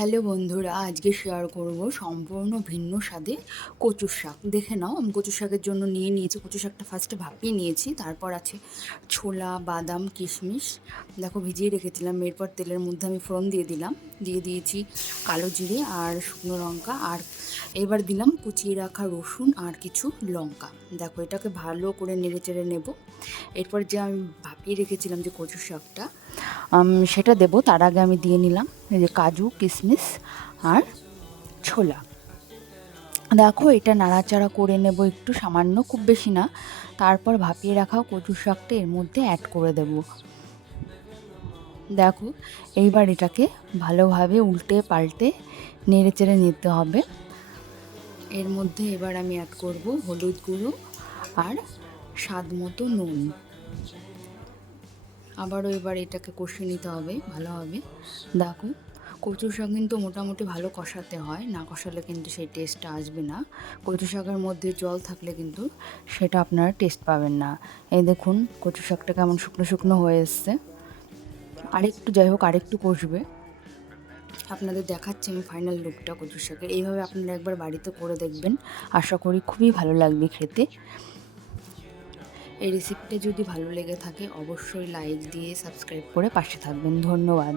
Hello বন্ধুরা, আজকে share করব সম্পূর্ণ ভিন্ন স্বাদে কচুর শাক। দেখে নাও, আমি কচুর শাকের জন্য নিয়ে নিয়েছি, কচু শাকটা ফার্স্টে ভাপিয়ে নিয়েছি, তারপর আছে ছোলা, বাদাম, কিশমিশ। দেখো, ভিজিয়ে রেখেছিলাম, এরপর তেলের মধ্যে আমি ফোড়ন দিয়ে দিলাম। দিয়ে দিয়েছি কালো জিরে আর শুকনো লঙ্কা, আর এবার দিলাম কুচিয়ে রাখা রসুন আর কিছু লঙ্কা। দেখো, এটাকে ভালো করে নেড়ে চেড়ে নেব। এরপর যে আমি ভাপিয়ে রেখেছিলাম যে কচু শাকটা সেটা দেবো, তার আগে আমি দিয়ে নিলাম এই যে কাজু কিশমিশ আর ছোলা। দেখো, এটা নাড়াচাড়া করে নেব একটু, সামান্য খুব বেশি না। তারপর ভাপিয়ে রাখা কচু শাকটা এর মধ্যে অ্যাড করে দেব। দেখো, এইবার এটাকে ভালোভাবে উল্টে পাল্টে নেড়ে চেড়ে নিতে হবে। এর মধ্যে এবার আমি অ্যাড করব হলুদ গুঁড়ো আর স্বাদ মতো নুন। আবারও এবার এটাকে কষিয়ে নিতে হবে ভালোভাবে দেখো কচু শাক কিন্তু মোটামুটি ভালো কষাতে হয়, না কষালে কিন্তু সেই টেস্টটা আসবে না। কচু শাকের মধ্যে জল থাকলে কিন্তু সেটা আপনারা টেস্ট পাবেন না। এই দেখুন, কচু শাকটা কেমন শুকনো শুকনো হয়ে এসছে। আরেকটু, যাই হোক, আরেকটু কষবে। আপনাদের দেখাচ্ছি আমি ফাইনাল লুকটা কচু শাকের। এইভাবে আপনারা একবার বাড়িতে করে দেখবেন। আশা করি খুবই ভালো লাগবে খেতে। এই রেসিপিটা যদি ভালো লেগে থাকে অবশ্যই লাইক দিয়ে সাবস্ক্রাইব করে পাশে থাকবেন। ধন্যবাদ।